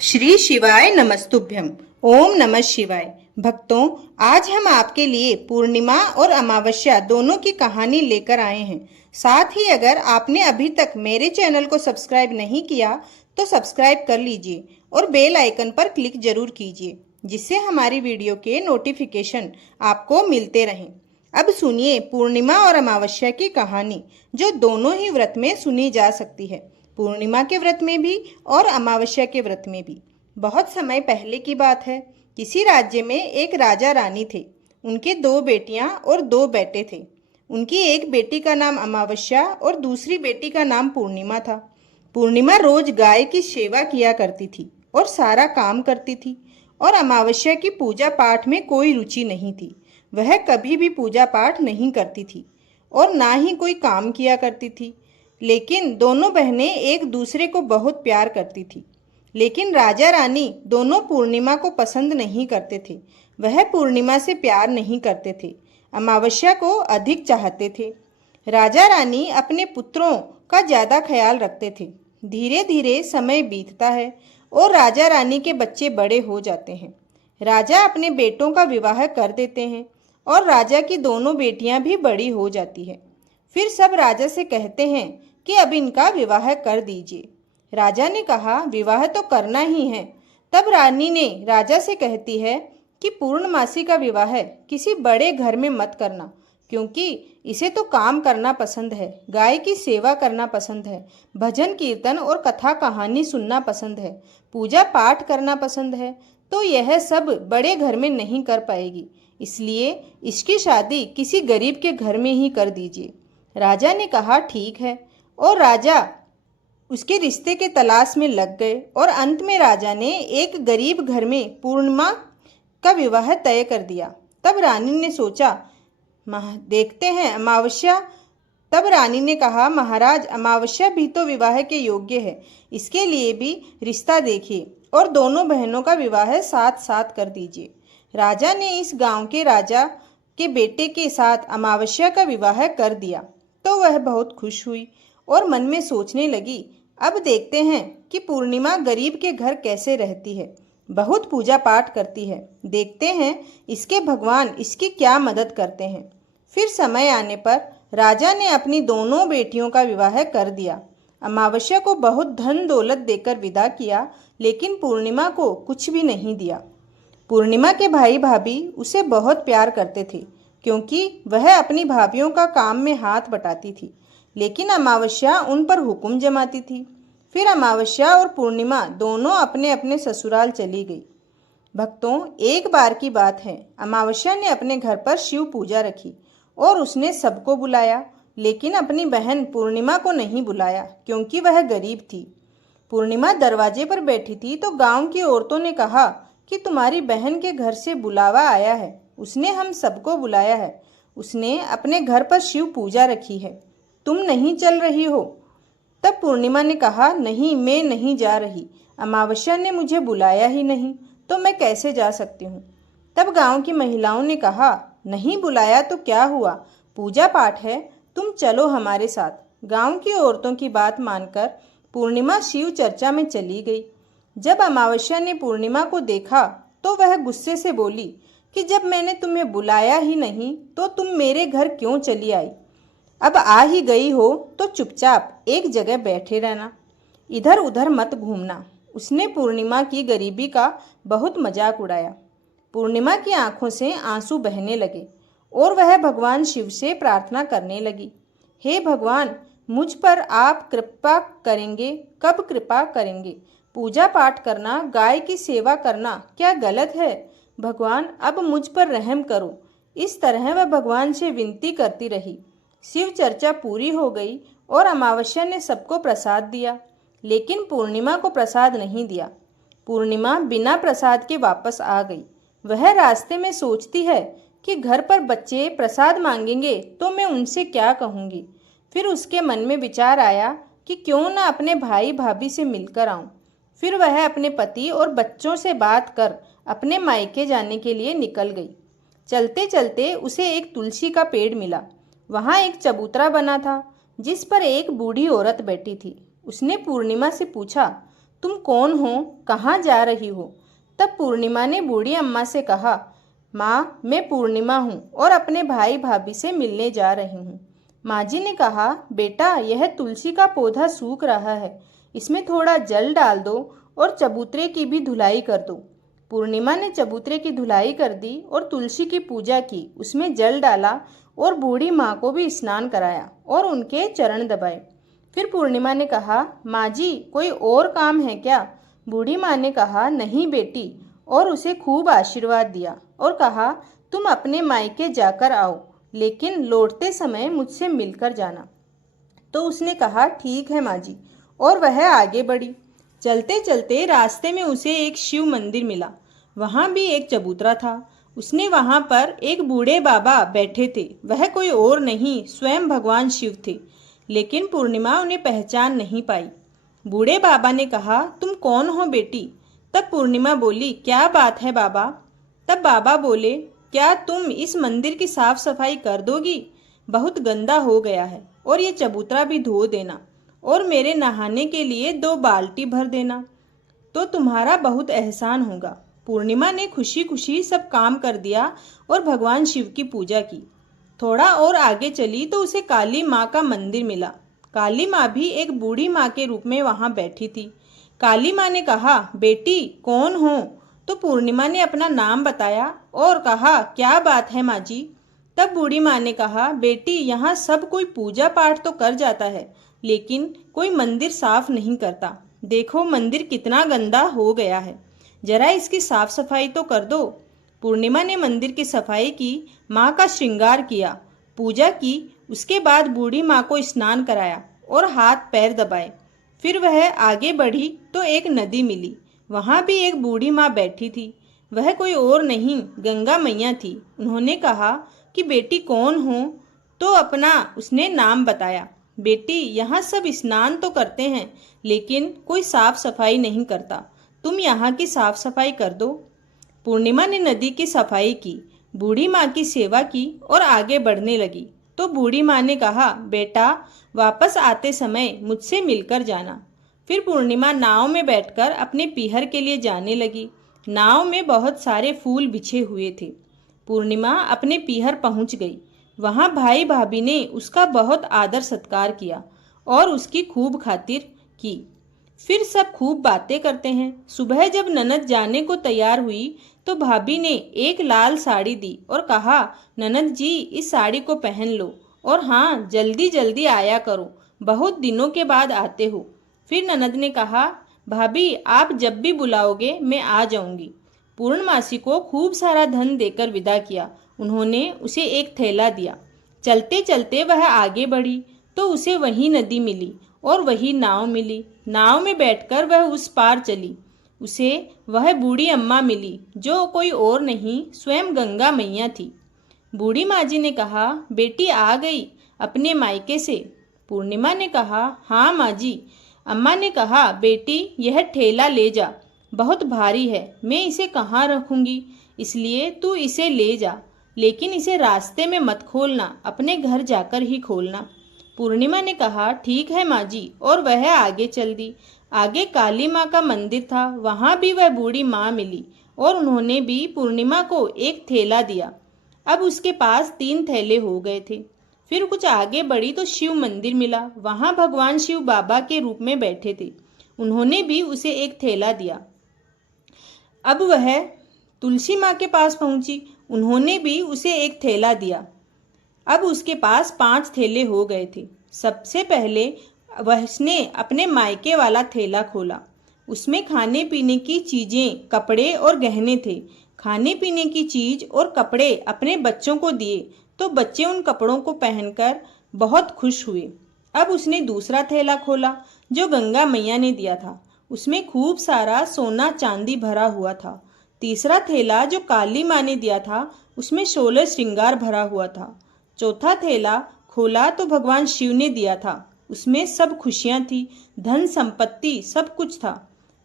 श्री शिवाय नमस्तुभ्यम। ओम नमः शिवाय। भक्तों, आज हम आपके लिए पूर्णिमा और अमावस्या दोनों की कहानी लेकर आए हैं। साथ ही अगर आपने अभी तक मेरे चैनल को सब्सक्राइब नहीं किया तो सब्सक्राइब कर लीजिए और बेल आइकन पर क्लिक जरूर कीजिए, जिससे हमारी वीडियो के नोटिफिकेशन आपको मिलते रहें। अब सुनिए पूर्णिमा और अमावस्या की कहानी, जो दोनों ही व्रत में सुनी जा सकती है। पूर्णिमा के व्रत में भी और अमावस्या के व्रत में भी। बहुत समय पहले की बात है। किसी राज्य में एक राजा रानी थे। उनके 2 बेटियां और 2 बेटे थे। उनकी एक बेटी का नाम अमावस्या और दूसरी बेटी का नाम पूर्णिमा था। पूर्णिमा रोज गाय की सेवा किया करती थी और सारा काम करती थी, और अमावस्या की पूजा पाठ में कोई रुचि नहीं थी। वह कभी भी पूजा पाठ नहीं करती थी और ना ही कोई काम किया करती थी। लेकिन दोनों बहनें एक दूसरे को बहुत प्यार करती थी। लेकिन राजा रानी दोनों पूर्णिमा को पसंद नहीं करते थे। वह पूर्णिमा से प्यार नहीं करते थे, अमावस्या को अधिक चाहते थे। राजा रानी अपने पुत्रों का ज्यादा ख्याल रखते थे। धीरे धीरे समय बीतता है और राजा रानी के बच्चे बड़े हो जाते हैं। राजा अपने बेटों का विवाह कर देते हैं और राजा की दोनों बेटियां भी बड़ी हो जाती है। फिर सब राजा से कहते हैं कि अब इनका विवाह कर दीजिए। राजा ने कहा, विवाह तो करना ही है। तब रानी ने राजा से कहती है कि पूर्णमासी का विवाह किसी बड़े घर में मत करना, क्योंकि इसे तो काम करना पसंद है, गाय की सेवा करना पसंद है, भजन कीर्तन और कथा कहानी सुनना पसंद है, पूजा पाठ करना पसंद है, तो यह सब बड़े घर में नहीं कर पाएगी। इसलिए इसकी शादी किसी गरीब के घर में ही कर दीजिए। राजा ने कहा, ठीक है, और राजा उसके रिश्ते के तलाश में लग गए और अंत में राजा ने एक गरीब घर में पूर्णिमा का विवाह तय कर दिया। तब रानी ने सोचा, देखते हैं अमावस्या। तब रानी ने कहा, महाराज, अमावस्या भी तो विवाह के योग्य है, इसके लिए भी रिश्ता देखिए और दोनों बहनों का विवाह साथ साथ कर दीजिए। राजा ने इस गांव के राजा के बेटे के साथ अमावस्या का विवाह कर दिया तो वह बहुत खुश हुई और मन में सोचने लगी, अब देखते हैं कि पूर्णिमा गरीब के घर कैसे रहती है, बहुत पूजा पाठ करती है, देखते हैं इसके भगवान इसकी क्या मदद करते हैं। फिर समय आने पर राजा ने अपनी दोनों बेटियों का विवाह कर दिया। अमावस्या को बहुत धन दौलत देकर विदा किया, लेकिन पूर्णिमा को कुछ भी नहीं दिया। पूर्णिमा के भाई भाभी उसे बहुत प्यार करते थे, क्योंकि वह अपनी भाभीयों का काम में हाथ बटाती थी। लेकिन अमावस्या उन पर हुक्म जमाती थी। फिर अमावस्या और पूर्णिमा दोनों अपने अपने ससुराल चली गई। भक्तों, एक बार की बात है, अमावस्या ने अपने घर पर शिव पूजा रखी और उसने सबको बुलाया, लेकिन अपनी बहन पूर्णिमा को नहीं बुलाया, क्योंकि वह गरीब थी। पूर्णिमा दरवाजे पर बैठी थी तो गांव की औरतों ने कहा कि तुम्हारी बहन के घर से बुलावा आया है, उसने हम सबको बुलाया है, उसने अपने घर पर शिव पूजा रखी है, तुम नहीं चल रही हो? तब पूर्णिमा ने कहा, नहीं, मैं नहीं जा रही, अमावस्या ने मुझे बुलाया ही नहीं, तो मैं कैसे जा सकती हूँ। तब गांव की महिलाओं ने कहा, नहीं बुलाया तो क्या हुआ, पूजा पाठ है, तुम चलो हमारे साथ। गांव की औरतों की बात मानकर पूर्णिमा शिव चर्चा में चली गई। जब अमावस्या ने पूर्णिमा को देखा तो वह गुस्से से बोली कि जब मैंने तुम्हें बुलाया ही नहीं तो तुम मेरे घर क्यों चली आई? अब आ ही गई हो तो चुपचाप एक जगह बैठे रहना, इधर उधर मत घूमना। उसने पूर्णिमा की गरीबी का बहुत मजाक उड़ाया। पूर्णिमा की आंखों से आंसू बहने लगे और वह भगवान शिव से प्रार्थना करने लगी, हे भगवान, मुझ पर आप कृपा करेंगे, कब कृपा करेंगे? पूजा पाठ करना, गाय की सेवा करना क्या गलत है? भगवान, अब मुझ पर रहम करो। इस तरह वह भगवान से विनती करती रही। शिव चर्चा पूरी हो गई और अमावस्या ने सबको प्रसाद दिया, लेकिन पूर्णिमा को प्रसाद नहीं दिया। पूर्णिमा बिना प्रसाद के वापस आ गई। वह रास्ते में सोचती है कि घर पर बच्चे प्रसाद मांगेंगे तो मैं उनसे क्या कहूँगी। फिर उसके मन में विचार आया कि क्यों न अपने भाई भाभी से मिलकर आऊं। फिर वह अपने पति और बच्चों से बात कर अपने मायके जाने के लिए निकल गई। चलते चलते उसे एक तुलसी का पेड़ मिला। वहाँ एक चबूतरा बना था जिस पर एक बूढ़ी औरत बैठी थी। उसने पूर्णिमा से पूछा, तुम कौन हो, कहाँ जा रही हो? तब पूर्णिमा ने बूढ़ी अम्मा से कहा, माँ, मैं पूर्णिमा हूँ और अपने भाई भाभी से मिलने जा रही हूँ। माँ जी ने कहा, बेटा, यह तुलसी का पौधा सूख रहा है, इसमें थोड़ा जल डाल दो और चबूतरे की भी धुलाई कर दो। पूर्णिमा ने चबूतरे की धुलाई कर दी और तुलसी की पूजा की, उसमें जल डाला और बूढ़ी माँ को भी स्नान कराया और उनके चरण दबाए। फिर पूर्णिमा ने कहा, माँ जी, कोई और काम है क्या? बूढ़ी माँ ने कहा, नहीं बेटी, और उसे खूब आशीर्वाद दिया और कहा, तुम अपने मायके जाकर आओ, लेकिन लौटते समय मुझसे मिलकर जाना। तो उसने कहा, ठीक है माँ जी, और वह आगे बढ़ी। चलते चलते रास्ते में उसे एक शिव मंदिर मिला। वहाँ भी एक चबूतरा था। उसने वहाँ पर एक बूढ़े बाबा बैठे थे। वह कोई और नहीं, स्वयं भगवान शिव थे। लेकिन पूर्णिमा उन्हें पहचान नहीं पाई। बूढ़े बाबा ने कहा, तुम कौन हो बेटी? तब पूर्णिमा बोली, क्या बात है बाबा? तब बाबा बोले, क्या तुम इस मंदिर की साफ सफाई कर दोगी? बहुत गंदा हो गया है, और ये चबूतरा भी धो देना, और मेरे नहाने के लिए 2 बाल्टी भर देना, तो तुम्हारा बहुत एहसान होगा। पूर्णिमा ने खुशी खुशी सब काम कर दिया और भगवान शिव की पूजा की। थोड़ा और आगे चली तो उसे काली माँ का मंदिर मिला। काली माँ भी एक बूढ़ी माँ के रूप में वहाँ बैठी थी। काली माँ ने कहा, बेटी, कौन हो? तो पूर्णिमा ने अपना नाम बताया और कहा, क्या बात है माँ जी? तब बूढ़ी माँ ने कहा, बेटी, यहाँ सब कोई पूजा पाठ तो कर जाता है, लेकिन कोई मंदिर साफ नहीं करता। देखो मंदिर कितना गंदा हो गया है, जरा इसकी साफ सफाई तो कर दो। पूर्णिमा ने मंदिर की सफाई की, माँ का श्रृंगार किया, पूजा की। उसके बाद बूढ़ी माँ को स्नान कराया और हाथ पैर दबाए। फिर वह आगे बढ़ी तो एक नदी मिली। वहाँ भी एक बूढ़ी माँ बैठी थी। वह कोई और नहीं, गंगा मैया थी। उन्होंने कहा कि बेटी कौन हो? तो अपना उसने नाम बताया। बेटी, यहाँ सब स्नान तो करते हैं, लेकिन कोई साफ सफाई नहीं करता। तुम यहाँ की साफ सफाई कर दो। पूर्णिमा ने नदी की सफाई की, बूढ़ी माँ की सेवा की और आगे बढ़ने लगी। तो बूढ़ी माँ ने कहा, बेटा, वापस आते समय मुझसे मिलकर जाना। फिर पूर्णिमा नाव में बैठकर अपने पीहर के लिए जाने लगी। नाव में बहुत सारे फूल बिछे हुए थे। पूर्णिमा अपने पीहर पहुंच गई। वहां भाई भाभी ने उसका बहुत आदर सत्कार किया और उसकी खूब खातिर की। फिर सब खूब बातें करते हैं। सुबह जब ननद जाने को तैयार हुई तो भाभी ने एक लाल साड़ी दी और कहा, ननद जी, इस साड़ी को पहन लो, और हाँ, जल्दी जल्दी आया करो, बहुत दिनों के बाद आते हो। फिर ननद ने कहा, भाभी, आप जब भी बुलाओगे मैं आ जाऊंगी। पूर्णमासी को खूब सारा धन देकर विदा किया। उन्होंने उसे एक थैला दिया। चलते चलते वह आगे बढ़ी तो उसे वही नदी मिली और वही नाव मिली। नाव में बैठकर वह उस पार चली। उसे वह बूढ़ी अम्मा मिली, जो कोई और नहीं, स्वयं गंगा मैया थी। बूढ़ी माँ जी ने कहा, बेटी आ गई अपने मायके से? पूर्णिमा ने कहा, हाँ माँ जी। अम्मा ने कहा, बेटी, यह ठेला ले जा, बहुत भारी है, मैं इसे कहाँ रखूंगी, इसलिए तू इसे ले जा, लेकिन इसे रास्ते में मत खोलना, अपने घर जाकर ही खोलना। पूर्णिमा ने कहा, ठीक है माँ जी, और वह आगे चल दी। आगे काली माँ का मंदिर था। वहाँ भी वह बूढ़ी माँ मिली और उन्होंने भी पूर्णिमा को एक थैला दिया। अब उसके पास 3 थैले हो गए थे। फिर कुछ आगे बढ़ी तो शिव मंदिर मिला। वहाँ भगवान शिव बाबा के रूप में बैठे थे। उन्होंने भी उसे एक थैला दिया। अब वह तुलसी माँ के पास पहुंची। उन्होंने भी उसे एक थैला दिया। अब उसके पास 5 थैले हो गए थे। सबसे पहले उसने अपने मायके वाला थैला खोला। उसमें खाने पीने की चीजें, कपड़े और गहने थे। खाने पीने की चीज और कपड़े अपने बच्चों को दिए तो बच्चे उन कपड़ों को पहनकर बहुत खुश हुए। अब उसने दूसरा थैला खोला जो गंगा मैया ने दिया था। उसमें खूब सारा सोना चांदी भरा हुआ था। तीसरा थैला जो काली माँ ने दिया था, उसमें 16 श्रृंगार भरा हुआ था। चौथा थैला खोला तो भगवान शिव ने दिया था। उसमें सब खुशियां थी, धन संपत्ति सब कुछ था।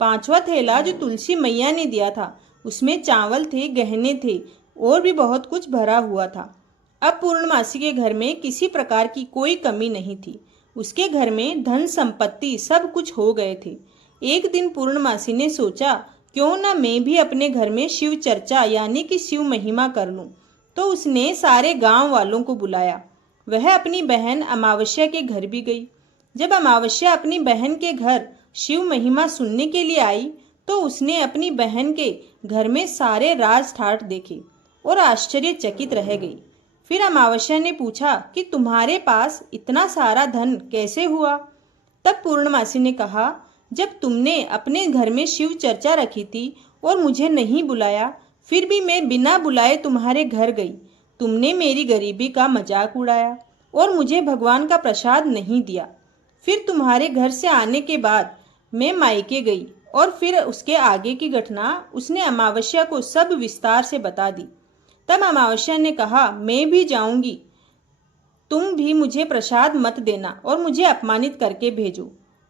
पांचवा थैला जो तुलसी मैया ने दिया था, उसमें चावल थे, गहने थे और भी बहुत कुछ भरा हुआ था। अब पूर्णमासी के घर में किसी प्रकार की कोई कमी नहीं थी। उसके घर में धन संपत्ति सब कुछ हो गए थे। एक दिन पूर्णमासी ने सोचा, क्यों ना मैं भी अपने घर में शिव चर्चा यानी कि शिव महिमा कर लूं। तो उसने सारे गांव वालों को बुलाया। वह अपनी बहन अमावस्या के घर भी गई। जब अमावस्या अपनी बहन के घर शिव महिमा सुनने के लिए आई तो उसने अपनी बहन के घर में सारे राज ठाट देखे और आश्चर्यचकित रह गई। फिर अमावस्या ने पूछा कि तुम्हारे पास इतना सारा धन कैसे हुआ? तब पूर्णमासी ने कहा, जब तुमने अपने घर में शिव चर्चा रखी थी और मुझे नहीं बुलाया, फिर भी मैं बिना बुलाए तुम्हारे घर गई। तुमने मेरी गरीबी का मजाक उड़ाया और मुझे भगवान का प्रसाद नहीं दिया। फिर तुम्हारे घर से आने के बाद मैं मायके गई और फिर उसके आगे की घटना उसने अमावस्या को सब विस्तार से बता दी। तब अमावस्या ने कहा, मैं भी जाऊंगी, तुम भी मुझे प्रसाद मत देना और मुझे अपमानित करके भेजो।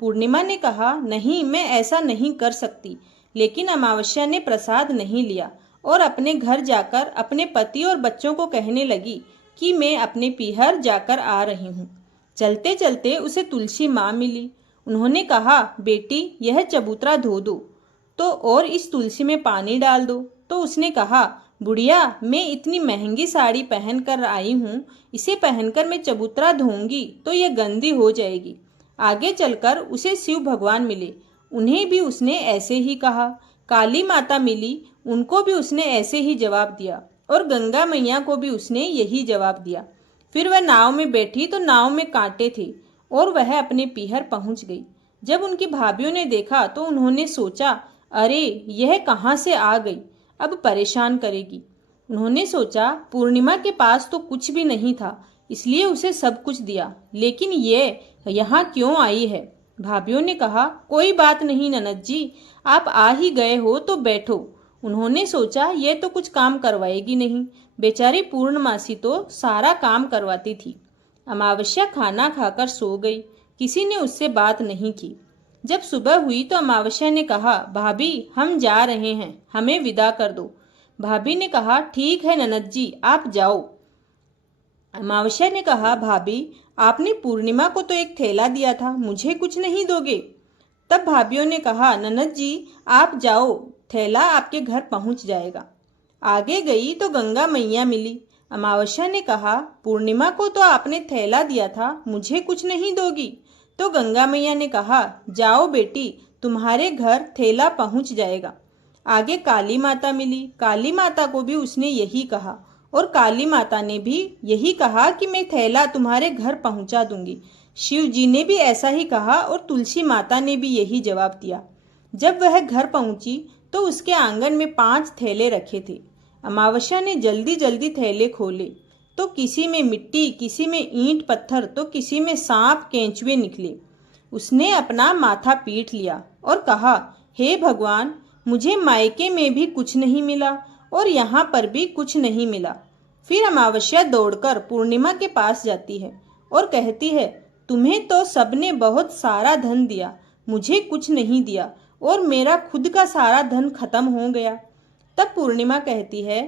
पूर्णिमा ने कहा, नहीं, मैं ऐसा नहीं कर सकती। लेकिन अमावस्या ने प्रसाद नहीं लिया और अपने घर जाकर अपने पति और बच्चों को कहने लगी कि मैं अपने पीहर जाकर आ रही हूँ। चलते चलते उसे तुलसी माँ मिली। उन्होंने कहा, बेटी, यह चबूतरा धो दो तो और इस तुलसी में पानी डाल दो। तो उसने कहा, बुढ़िया, मैं इतनी महंगी साड़ी पहन कर आई हूँ, इसे पहनकर मैं चबूतरा धोऊंगी तो यह गंदी हो जाएगी। आगे चलकर उसे शिव भगवान मिले, उन्हें भी उसने ऐसे ही कहा। काली माता मिली, उनको भी उसने ऐसे ही जवाब दिया और गंगा मैया को भी उसने यही जवाब दिया। फिर वह नाव में बैठी तो नाव में कांटे थे और वह अपने पीहर पहुंच गई। जब उनकी भाभीयों ने देखा तो उन्होंने सोचा, अरे यह कहाँ से आ गई, अब परेशान करेगी। उन्होंने सोचा, पूर्णिमा के पास तो कुछ भी नहीं था, इसलिए उसे सब कुछ दिया, लेकिन ये यहाँ क्यों आई है? भाभीयों ने कहा, कोई बात नहीं ननद जी, आप आ ही गए हो तो बैठो। उन्होंने सोचा, ये तो कुछ काम करवाएगी नहीं, बेचारी पूर्णमासी तो सारा काम करवाती थी। अमावस्या खाना खाकर सो गई, किसी ने उससे बात नहीं की। जब सुबह हुई तो अमावस्या ने कहा, भाभी, हम जा रहे हैं, हमें विदा कर दो। भाभी ने कहा, ठीक है ननद जी, आप जाओ। अमावस्या ने कहा, भाभी, आपने पूर्णिमा को तो एक थैला दिया था, मुझे कुछ नहीं दोगे? तब भाभीयों ने कहा, ननद जी, आप जाओ, थैला आपके घर पहुंच जाएगा। आगे गई तो गंगा मैया मिली। अमावस्या ने कहा, पूर्णिमा को तो आपने थैला दिया था, मुझे कुछ नहीं दोगी? तो गंगा मैया ने कहा, जाओ बेटी, तुम्हारे घर थैला पहुंच जाएगा। आगे काली माता मिली। काली माता को भी उसने यही कहा और काली माता ने भी यही कहा कि मैं थैला तुम्हारे घर पहुंचा दूंगी। शिव जी ने भी ऐसा ही कहा और तुलसी माता ने भी यही जवाब दिया। जब वह घर पहुंची तो उसके आंगन में 5 थैले रखे थे। अमावस्या ने जल्दी जल्दी थैले खोले तो किसी में मिट्टी, किसी में ईंट पत्थर, तो किसी में सांप केंचुए निकले। उसने अपना माथा पीट लिया और कहा, हे भगवान, मुझे मायके में भी कुछ नहीं मिला और यहाँ पर भी कुछ नहीं मिला। फिर अमावस्या दौड़कर पूर्णिमा के पास जाती है और कहती है, तुम्हें तो सबने बहुत सारा धन दिया, मुझे कुछ नहीं दिया और मेरा खुद का सारा धन खत्म हो गया। तब पूर्णिमा कहती है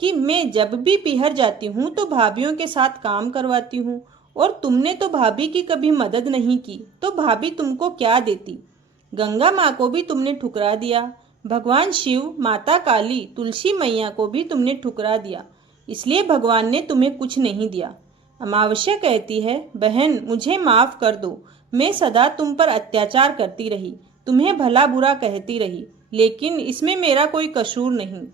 कि मैं जब भी पीहर जाती हूँ तो भाभीयों के साथ काम करवाती हूँ और तुमने तो भाभी की कभी मदद नहीं की, तो भाभी तुमको क्या देती? गंगा माँ को भी तुमने ठुकरा दिया, भगवान शिव, माता काली, तुलसी मैया को भी तुमने ठुकरा दिया, इसलिए भगवान ने तुम्हें कुछ नहीं दिया। अमावस्या कहती है, बहन, मुझे माफ कर दो, मैं सदा तुम पर अत्याचार करती रही, तुम्हें भला बुरा कहती रही, लेकिन इसमें मेरा कोई कसूर नहीं।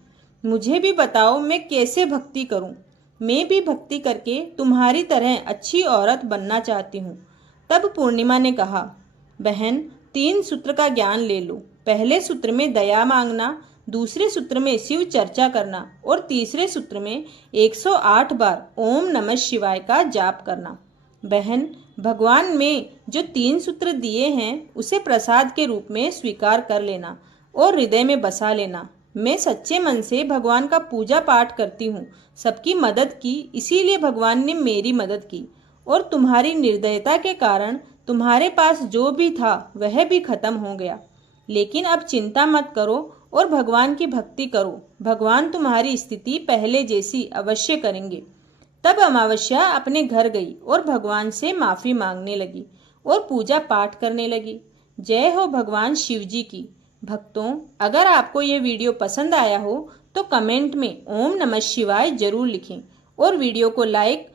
मुझे भी बताओ मैं कैसे भक्ति करूं? मैं भी भक्ति करके तुम्हारी तरह अच्छी औरत बनना चाहती हूँ। तब पूर्णिमा ने कहा, बहन, 3 सूत्र का ज्ञान ले लो। पहले सूत्र में दया मांगना, दूसरे सूत्र में शिव चर्चा करना और तीसरे सूत्र में 108 बार ओम नमः शिवाय का जाप करना। बहन, भगवान में जो 3 सूत्र दिए हैं उसे प्रसाद के रूप में स्वीकार कर लेना और हृदय में बसा लेना। मैं सच्चे मन से भगवान का पूजा पाठ करती हूँ, सबकी मदद की, इसीलिए भगवान ने मेरी मदद की और तुम्हारी निर्दयता के कारण तुम्हारे पास जो भी था वह भी खत्म हो गया। लेकिन अब चिंता मत करो और भगवान की भक्ति करो, भगवान तुम्हारी स्थिति पहले जैसी अवश्य करेंगे। तब अमावस्या अपने घर गई और भगवान से माफी मांगने लगी और पूजा पाठ करने लगी। जय हो भगवान शिव जी की। भक्तों, अगर आपको ये वीडियो पसंद आया हो तो कमेंट में ओम नमः शिवाय जरूर लिखें और वीडियो को लाइक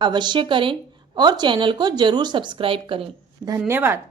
अवश्य करें और चैनल को जरूर सब्सक्राइब करें। धन्यवाद।